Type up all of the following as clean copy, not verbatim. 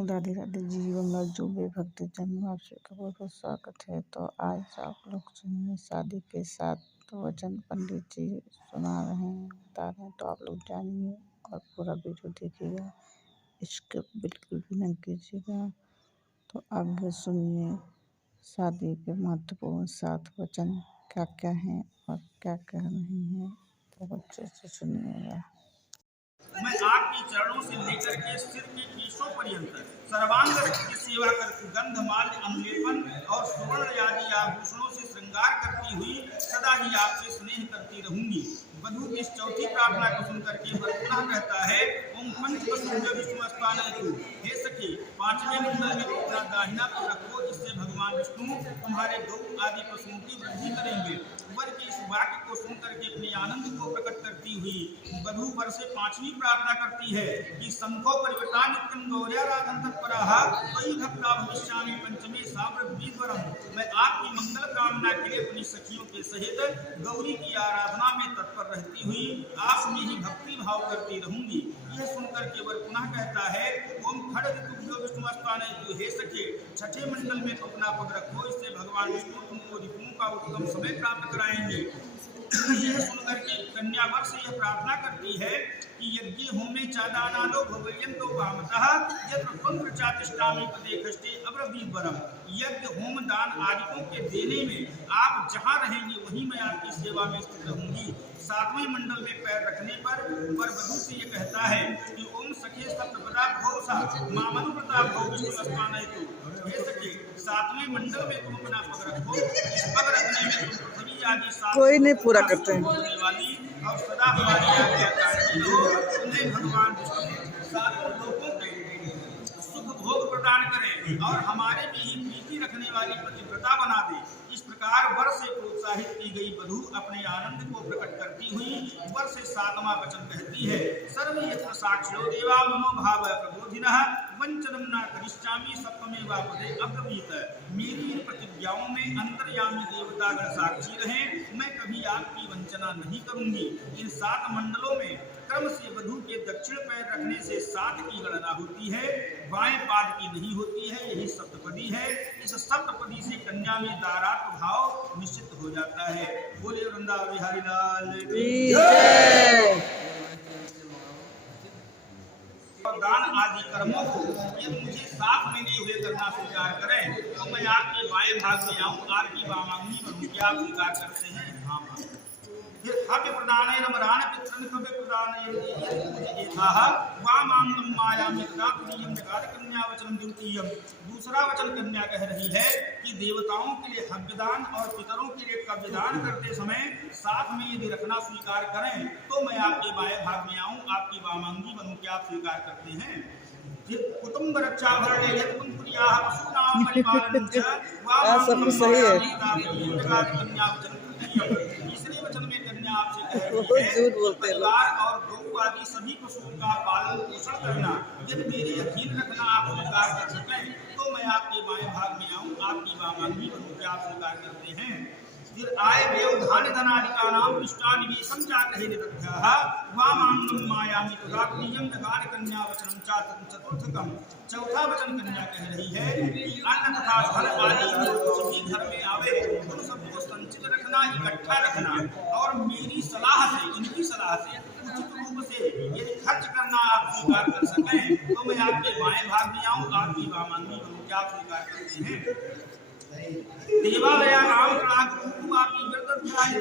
राधे राधे। जीवन में जो बेभक्ति जन्म आपसे कपूर स्वागत है। तो आज आप लोग सुनिए शादी के 7 वचन पंडित जी सुना रहे हैं, बता रहे हैं, तो आप लोग जानिए और पूरा वीडियो देखिएगा, स्किप बिल्कुल भी नहीं कीजिएगा। तो आगे सुनिए शादी के महत्वपूर्ण 7 वचन क्या क्या हैं और क्या क्या नहीं है, तो अच्छे से सुनिएगा। मैं आपके चरणों से लेकर के सिर के केशों पर्यंत सर्वांग की सेवा करके गंधमाल्य अमलेपन और सुवर्ण आदि आभूषणों से श्रृंगार करती हुई सदा ही आपसे स्नेह करती रहूंगी। वधु की इस चौथी प्रार्थना को सुनकर के वर पुनः कहता है, ओम पंच विष्णु हे सखी, 5वें मंडल में अपना दाहिना पैर रखो, जिससे भगवान विष्णु तुम्हारे गौ आदि पशुओं की वृद्धि करेंगे। वर के इस वाक्य को सुनकर के अपने आनंद को प्रकट करती हुई वधु वर से 5वीं प्रार्थना करती है कि संखो परिवर्ता नित्यम गौर्याराधन तत्पराः त्वयि भक्ता भविष्यामि पंचमे सावृद्धिवरम। मैं आपकी मंगल कामना के लिए अपनी सखियों के सहित गौरी की आराधना में तत्पर रहती हुई आप में ही भक्ति भाव करती रहूंगी। यह सुनकर के वर पुनः कहता है, ओम खड्गतुभ्यो विष्णुमस्तानयतु हे सखे, 6ठे मंडल में अपना पद रखो, इससे भगवान विष्णु तुमको रिपुओं का उत्तम समय प्राप्त कराएंगे। यह सुनकर के कन्या वर से यह प्रार्थना करती है कि यज्ञ होमे चादानालो भवयन्तो वामतः यत्र त्वं प्रचातिष्ठामि पदेखष्टे अब्रवीवरम। यज्ञ होम दान आदिकों के देने में आप जहाँ रहेंगे वहीं मैं आपकी सेवा में स्थित रहूंगी। 7वें मंडल में पैर रखने पर वर वधु से ये कहता है कि ओम सखे सप्तपदा भवसा मामनुव्रता भव विष्णुमस्तानयतु। हे सखे, 7वें मंडल में तुम अपना पग रखो, इस पग रखने में तुम पृथ्वी आदि कोई नहीं पूरा करते हैं वाली और सदा हमारी आज्ञाकारी हो। तुम्हें भगवान विष्णु सातों लोगों के सुख भोग प्रदान करे और हमारे में ही प्रीति रखने वाली पतिव्रता बना दे। इस प्रकार वर से प्रोत्साहित की गई वधु अपने आनंद को प्रकट करती हुई वर से 7वां वचन कहती है, सर्वे यत्र साक्षिणो देवा मनोभाव प्रबोधिनः वंचनम न करिष्यामि। 7वें वापदे अब्रवीत। मेरी इन प्रतिज्ञाओं में अंतर्यामी देवतागण साक्षी रहे, मैं कभी आपकी वंचना नहीं करूंगी। इन 7 मंडलों में क्रम से वधु के दक्षिण पैर रखने से 7 की गणना होती है, बाएं पाद की नहीं होती है। यही सप्तपदी है। इस सप्तपदी से कन्या में दारात्म भाव निश्चित हो जाता है। बोले वृंदावन बिहारी लाल की जय। दान आदि कर्मों को यदि मुझे साथ में लिए हुए करना स्वीकार करें तो मैं आपके बाएं भाग में आऊं, आपकी वामांगी बनूं। क्या आप स्वीकार करते हैं? हाँ। फिर हव्य प्रदाने नमरान पितृन कव्य प्रदाने एथाः वामांगम मायामि तदा प्रियं जगाद कन्या वचनं द्वितीयम्। दूसरा वचन कन्या कह रही है कि देवताओं के लिए हव्यदान और पितरों के लिए कव्यदान करते समय साथ में यदि रखना स्वीकार करें तो मैं आपके बाएं भाग में आऊं, आपकी वामांगी बनूं। क्या आप स्वीकार करते हैं? कुटुंब रक्षा भरणे यत्पुं प्रियाः पशूनां परिपालनं च वामांगम मायामि तदा प्रियं जगाद कन्या वचनं तृतीयम्। तीसरे वचन में कन्या आपसे कह रही है, परिवार और गौ आदि सभी पशुओं का पालन पोषण करना यदि मेरे अधीन रखना आप स्वीकार कर सकें तो मैं आपके बाएं भाग में आऊं, आपकी वामांगी बनूं। क्या आप स्वीकार करते हैं? फिर आय व्यय धान्य धनादिका नाम निष्ठानिवेशं चाग्रहे निदध्याः वामांगम मायामि तदा प्रियं जगाद कन्या वचनं चतुर्थकम्। चौथा वचन कन्या कह रही है कि अन्न तथा धन आदि जो कुछ भी घर में आवे उन सबको संचित रखना, इकट्ठा रखना और मेरी सलाह से, इनकी सलाह से उचित रूप से यदि खर्च करना आप स्वीकार कर सकें तो मैं आपके बाएं भाग में आऊं, आपकी वामांगी बनूं। क्या आप स्वीकार करते हैं? देवालया नाम ग्रहापि वृद्धध्याय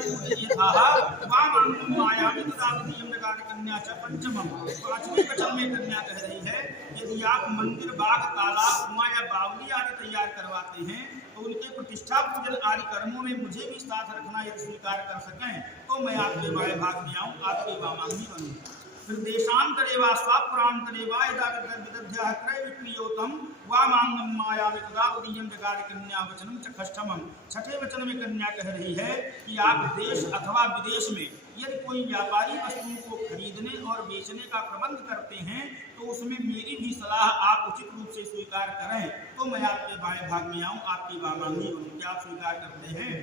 यथाः वामांगम मायामि तदा प्रियं जगाद कन्या च पंचमम्। 5वें वचन में कन्या कह रही है, यदि आप मंदिर, बाग, तालाब, कुआं या बावली आदि तैयार करवाते हैं तो उनके प्रतिष्ठा पूजन आदि कर्मों में मुझे भी साथ रखना यदि स्वीकार कर सकें तो मैं आपके बाएं भाग में आऊं, आपकी वामांगी बनूं। फिर देशांतरे वा स्वाप्रांतरे वा यदा विदध्याः क्रय विक्रियोतम वामांगम मायामि तदा प्रियं जगाद कन्या वचनं च षष्ठमम्। 6ठे वचन में कन्या कह रही है कि आप देश अथवा विदेश में यदि कोई व्यापारी वस्तुओं को खरीदने और बेचने का प्रबंध करते हैं तो उसमें मेरी भी सलाह आप उचित रूप से स्वीकार करें तो मैं आपके बाएं भाग में आऊं, आपकी वामांगी बनूं। क्या आप स्वीकार करते हैं?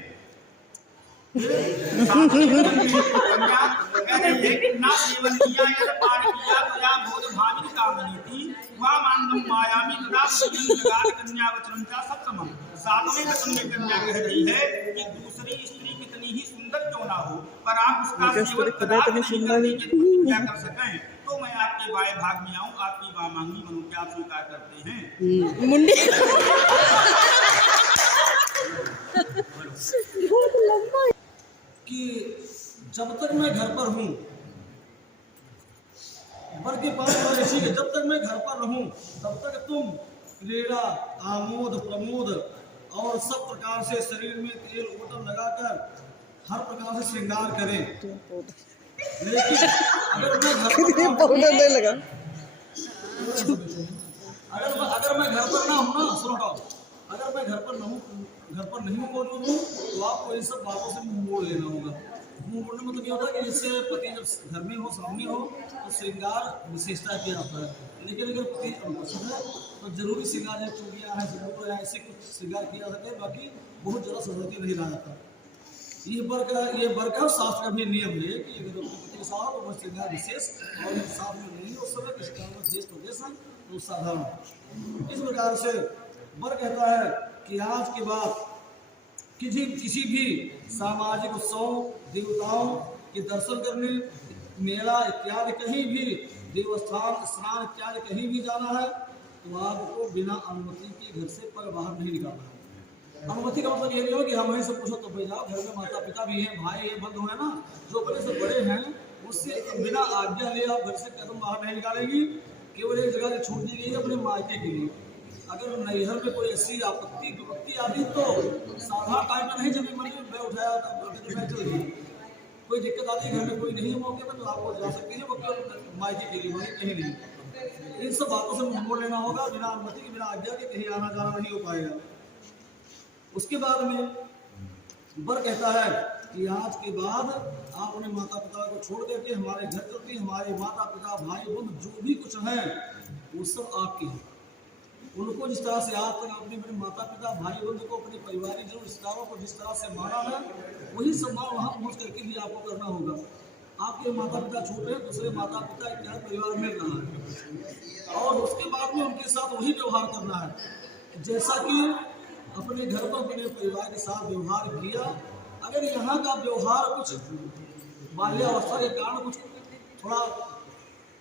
ना सेवन किया यद पान किया तो या बोध भाविनी कामनीति वामानंदम मायावी तदा जगात कन्या वचनम चा सप्तमम। सातवें वचन में कन्या कह रही है कि दूसरी स्त्री कितनी ही सुंदर क्यों ना हो, पर आप उसका सेवन कदापि नहीं करने की प्रतिज्ञा कर सकें, तो मैं आपके बाएं भाग में आऊं, आपकी वामांगी बनूं। क्या आप स्वीकार करते हैं? मुंडी कि जब तक मैं घर पर हूँ, वर के पास और ऋषि के जब तक मैं घर पर रहूं तब तक तुम क्रीड़ा आमोद प्रमोद और सब प्रकार से शरीर में तेल ओटम लगाकर हर प्रकार से श्रृंगार करें। लेकिन अगर मैं घर पर ना हूँ ना, सुनो, अगर मैं घर पर नहीं मौजूद हूँ तो आपको इन सब बातों से मुंह मोड़ लेना होगा। मुंह मोड़ने मतलब ये होता है कि जिससे पति जब घर में हो, सामने हो, तो श्रृंगार विशेषता किया जाता है। लेकिन अगर पति है तो जरूरी श्रृंगार है, चूड़ियाँ हैं, सिंदूर है, ऐसे कुछ श्रृंगार किया जाता है, बाकी बहुत ज़्यादा सजा के नहीं रहा जाता। ये वर्ग का शास्त्र का भी नियम है कि अगर पति के साथ तो वह श्रृंगार विशेष और साथ में नहीं हो, उस समय किसी कारण देश प्रदेश है तो साधारण। इस प्रकार से वर कहता है कि आज के बाद किसी भी सामाजिक उत्सव, देवताओं के दर्शन करने, मेला इत्यादि कहीं भी देवस्थान स्नान इत्यादि कहीं भी जाना है तो आपको बिना अनुमति के घर से पर बाहर नहीं निकालना है। अनुमति का मतलब ये नहीं हो कि हम वहीं से पूछो तो जाओ, घर में माता पिता भी हैं, भाई हैं, बंधु है ना, जो बड़े से बड़े हैं, उससे बिना आज्ञा ले आप घर से कदम बाहर नहीं निकालेंगी। केवल एक जगह छूट दी गई है अपने मायके के लिए। अगर नैहर में कोई ऐसी आपत्ति विपत्ति आदि तो साधा टाइम नहीं, जब मैं उठाया तो कोई दिक्कत आती है, घर में कोई नहीं है मौके पर तो आपको जा सकती है, वो केवल मायके के लिए, वही कहीं नहीं। इन सब बातों से मुंह मोड़ लेना होगा, बिना अनुमति के, बिना आज्ञा के कहीं आना जाना नहीं हो पाएगा। उसके बाद में वर कहता है कि आज के बाद आप अपने माता पिता को छोड़ करके हमारे घर चलती, हमारे माता पिता भाई बंधु जो भी कुछ है वो सब आपके हैं। उनको जिस तरह से आज तक अपने माता पिता भाई बंधु को, अपने परिवार जो रिश्तेदारों को जिस तरह से माना है, वही सम्मान वहाँ पहुँच करके भी आपको करना होगा। आपके माता पिता छोटे हैं, दूसरे माता पिता इत्यादि परिवार में रहना है और उसके बाद में उनके साथ वही व्यवहार करना है जैसा कि अपने घर पर अपने परिवार के साथ व्यवहार किया। अगर यहाँ का व्यवहार कुछ बाल्यावस्था के कारण कुछ थोड़ा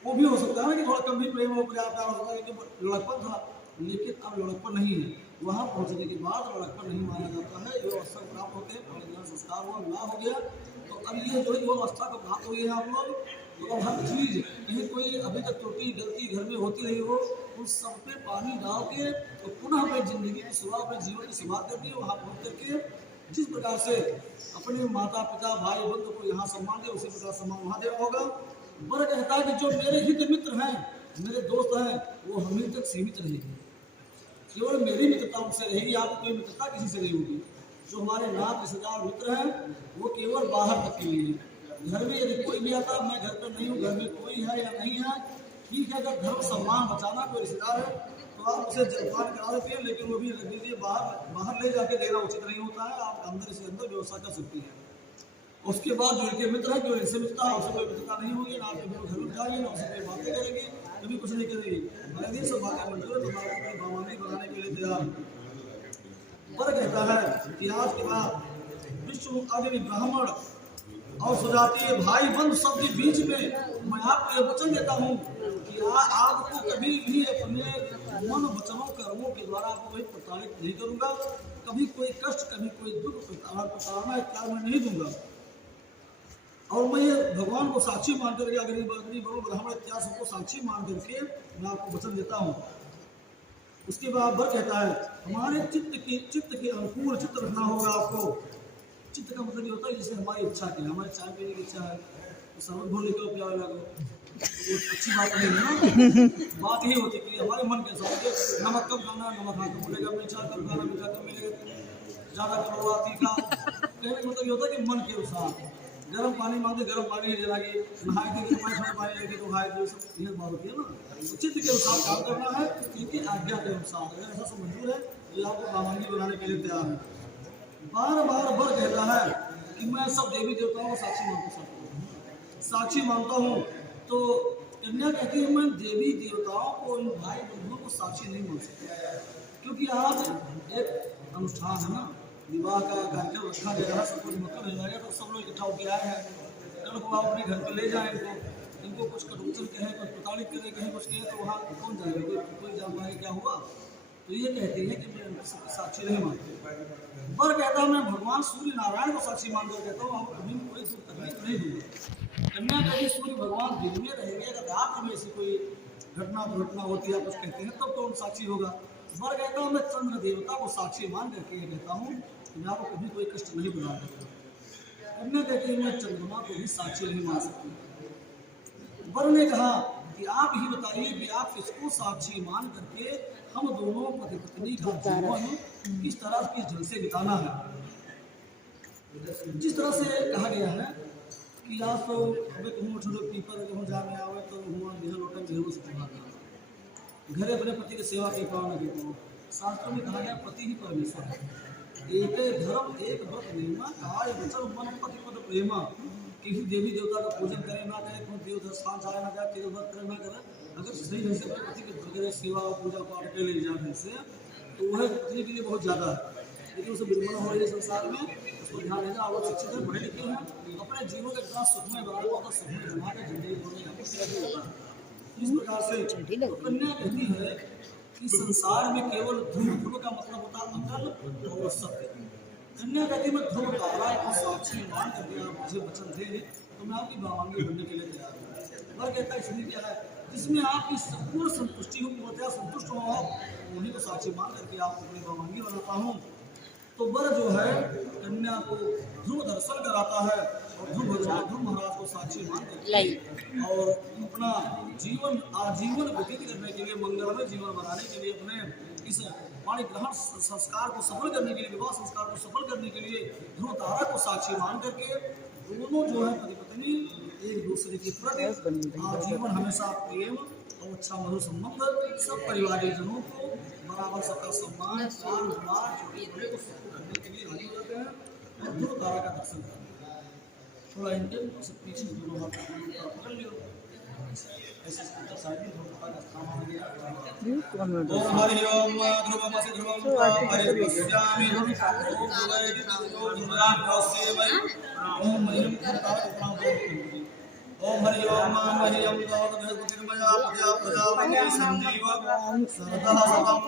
वो भी हो सकता है कि थोड़ा कम भी प्रेम हो, प्यार हो सकता है कि लड़कपन था, लेकिन अब लड़कपन नहीं है। वहाँ पहुँचने के बाद लड़कपन नहीं माना जाता है। जो अवस्था प्राप्त होते हैं, संस्कार हुआ, विवाह हो गया, तो अब ये जो अवस्था को प्राप्त हुई है आप लोग, तो अब हर चीज़ कहीं कोई अभी तक त्रुटि गलती घर में होती रही हो, उन सब पे पानी डाल के तो पुनः अपनी जिंदगी की शुरुआत, अपने जीवन की शुरुआत करती है। वहाँ पहुँच करके जिस प्रकार से अपने माता पिता भाई बंधु को यहाँ सम्मान दे, उसी प्रकार सम्मान वहाँ देना होगा। वर कहता है कि जो मेरे हित मित्र हैं, मेरे दोस्त हैं, वो हमें तक सीमित रहेगी। केवल मेरी मित्रता उनसे रहेगी, आपकी कोई मित्रता किसी से नहीं होगी। जो हमारे नात रिश्तेदार मित्र हैं वो केवल बाहर तक के लिए। घर में यदि कोई भी आता, मैं घर पर नहीं हूँ, घर में कोई है या नहीं है, ठीक है, अगर धर्म सम्मान बचाना, कोई रिश्तेदार है तो आप उसे जलपान करा देते हैं, लेकिन वो भी रख दीजिए, बाहर ले जाके देना उचित नहीं होता है। आप अंदर से अंदर व्यवस्था कर सकती है। उसके बाद जो इनके मित्र है, जो इनसे मित्रता है, उससे कोई मित्रता नहीं होगी, ना आपके घर में जाएगी, ना उससे कोई बातें करेगी, कभी कुछ नहीं करेगी। सब बातें मंजूर है, तुम्हारे बामानी बनाने के लिए तैयार। पर कहता है कि आज के बाद विष्णु अग्नि ब्राह्मण और सुजातीय भाई बंधु सबके बीच में मैं आपको यह वचन देता हूँ कि आपको कभी भी अपने मन वचनों कर्मों के द्वारा आपको कोई प्रताड़ित नहीं करूँगा। कभी कोई कष्ट, कभी कोई दुख, प्रताड़ना इत्यादि मैं नहीं दूंगा। और मैं ये भगवान को साक्षी मान करके, अग्नि बड़ो ब्राह्मण इत्यादि सबको साक्षी मान करके मैं आपको वचन देता हूँ। उसके बाद वर कहता है हमारे चित्त के अनुकूल चित्त रखना होगा आपको। चित्त का मतलब ये होता है जैसे हमारी इच्छा की, हमारी चाय पीने की इच्छा है तो शरबत घोल लेकर पिया लगो, तो अच्छी बात नहीं है ना। बात यही होती है कि हमारे मन के हिसाब नमक कम खाना, नमक हाँ कम मिलेगा, मीठा कम खाना, मीठा कम मिलेगा, ज़्यादा कम तीखा। कहने का मतलब ये होता है कि मन के अनुसार गर्म पानी मांगे गर्म पानी ही देना, कि नहाए थे ठंडा पानी लेके तो खाए थे, सब ये बात होती है ना। चित्त के अनुसार काम करना है, इनकी आज्ञा के अनुसार। अगर ऐसा सब मंजूर है तो आपको बामानी बनाने के लिए तैयार है। बार बार वर कहता है कि मैं सब देवी देवताओं को साक्षी मानता हूँ। तो कन्या कहती है मैं देवी देवताओं को, इन भाई बंधुओं को साक्षी नहीं मान सकती, क्योंकि आज एक अनुष्ठान है ना, विवाह का कार्यक्रम रखा गया है, सब कुछ मतलब हो जाएगा, तो सब लोग इकट्ठा होकर आए हैं, कल को आप अपने घर पर ले जाएं इनको कुछ कटुचन कहें, कुछ प्रताड़ित करें, कहीं कुछ कहें, तो वहाँ कौन जाएगा, कोई जान पाएगा क्या हुआ। तो ये कहती है कि मैं सबकी साक्षी नहीं मानती। पर कहता हूँ मैं भगवान सूर्य नारायण को साक्षी मानकर कहता हूँ आप कभी कोई दुख तकलीफ नहीं दूंगा। कन्या कहती सूर्य भगवान दिन में रहेंगे, अगर रात में ऐसी कोई घटना दुर्घटना होती है, कुछ कहते हैं तब तो साक्षी होगा। वर कहता हूँ मैं चंद्र देवता को साक्षी मान करके ये कहता हूँ कि मैं आपको कभी कोई कष्ट नहीं बना सकता। कन्या कहती है मैं चंद्रमा को भी साक्षी नहीं मान सकती। वर ने कहा कि आप ही बताइए कि आप किसको साक्षी मान करके हम दोनों पति पत्नी का जीवन किस तरह किस ढंग से बिताना है। जिस तरह से कहा गया है कि आज तो छोटे पीपर जहाँ जाने आवे तो लोटन जरूर से घरे अपने पति की सेवा के पाओ न पाओ। शास्त्रों में कहा गया पति ही परमेश्वर है। एक धर्म एक व्रत नियमा काय वचन मन पति पद प्रेमा। किसी देवी देवता का पूजन करे ना करे, कोई देव स्थान जाए ना जाए, तेरे व्रत करे ना करे, अगर सही ढंग से अपने पति की करे सेवा और पूजा पाठ के लिए जाए ढंग से, तो वह पत्नी के लिए बहुत ज़्यादा है। लेकिन उसे बिल्कुल हो रही है संसार में, उसको ध्यान देना। आप शिक्षित है, पढ़े लिखे हैं, अपने जीवन के इतना सुखमय बना होगा, सुखमय बना के जिंदगी होने इस प्रकार से तो कन्या कहती है कि संसार में केवल ध्रुव, ध्रुव का मतलब होता है अकल और सत्य। कन्या कहती मैं ध्रुव तारा को साक्षी मान करके आप मुझे वचन दे तो मैं आपकी बावांगी बनने के लिए तैयार हूँ। वह कहता है इसलिए क्या है जिसमें आपकी संपूर्ण संतुष्टि हो, पूर्णतया संतुष्ट हो आप, उन्हीं को साक्षी मान करके आपको अपनी बावांगी बनाता हूँ। तो वर जो है कन्या को ध्रुव दर्शन कराता है और ध्रुव भगवान ध्रुव महाराज को साक्षी मान करके और अपना जीवन आजीवन व्यतीत करने के लिए, मंगलमय जीवन बनाने के लिए, अपने इस पाणी ग्रहण संस्कार को सफल करने के लिए, विवाह संस्कार को सफल करने के लिए ध्रुव तारा को साक्षी मान करके दोनों जो है पति पत्नी एक दूसरे के प्रति आजीवन हमेशा प्रेम और अच्छा मधुर संबंध, सब परिवार जनों को बराबर सबका सम्मान करने के लिए हाजिर होते हैं और ध्रुव तारा का दर्शन करते हैं। थोड़ा इंडियन पीछे दोनों हाथ पकड़ लियो, ऐसे साइड में ध्रुव तारा का स्थान आ गया। ओम हरि ओम ध्रुवमसि ध्रुवं परिपश्यामि ओम ध्रुवैति ध्रुवो ध्रुवं ओम हरि ओम हरि ओम मह्यं गावत बृहस्पतिर्मया प्रजा प्रजापति संजीव सर्वतः सतम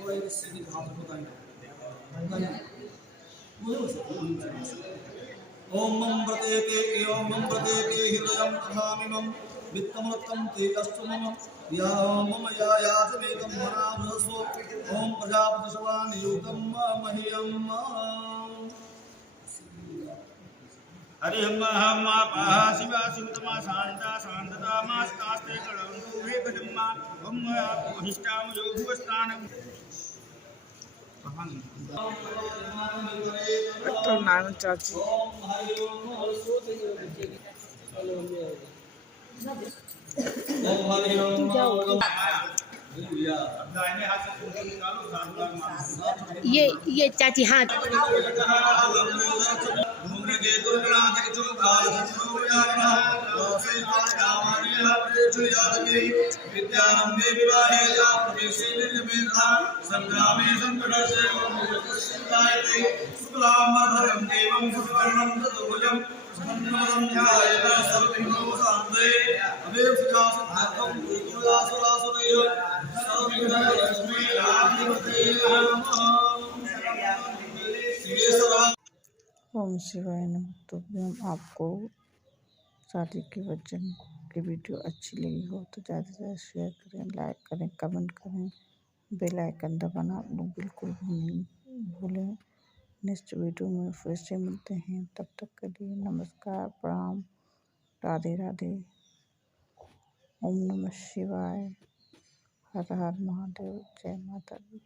कोई सीधी भाव बताइए। ओम मम प्रतेके हृदयं दधामिमं वित्तमृतं ते अस्तु मम या मम या याचमेकं मनाभसो ओम प्रजापतिशवा नियुक्तं मह्यं हरि मापः शिवा शिवतमा शांता शांतता मास्तास्ते कलंतु वे कदम्मा हम अहिष्टाम यो भुवस्थानम तो नाम चाची ये चाची हाथ विद्यारंभे विवाहे संग्रामे संकटस्य शुक्लांबरधरं देवं सुवर्णं चतुर्भुजं सन्नतं ध्यायेत सर्वविघ्नोपशान्तये अमेव सुजासुदासं गुरुदासुरासुरैः सर्वविघ्नहरस्मै रामदेवते नमः। ओम शिवाय नमः। तो हम आपको शादी के वचन की वीडियो अच्छी लगी हो तो ज़्यादा से ज़्यादा शेयर करें, लाइक करें, कमेंट करें, बेल आइकन दबाना आप लोग बिल्कुल भी नहीं भूलें। नेक्स्ट वीडियो में फिर से मिलते हैं, तब तक के लिए नमस्कार, प्रणाम, राधे राधे, ओम नमः शिवाय, हर हर महादेव, जय माता दी।